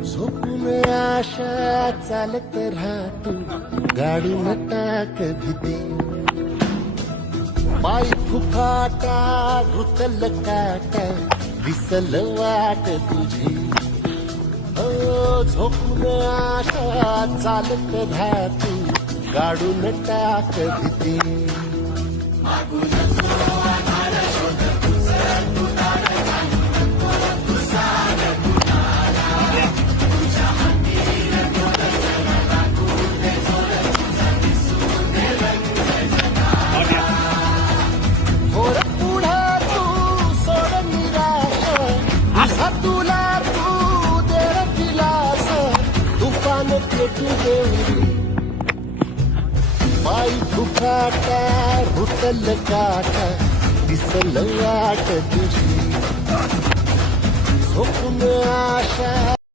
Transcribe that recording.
झोपून आशा चालत राहतो गाडून टाक भीती पाय फुकाटा रुतल काटा दिसल वाट तुझी झोपून आशा चालत राहतो गाडून टाक भीती तुला तू दे दिलास तुफान पेटू देऊ पाय फुकाटा रुतल काटा दिसल वाट तुझी झोपून आशा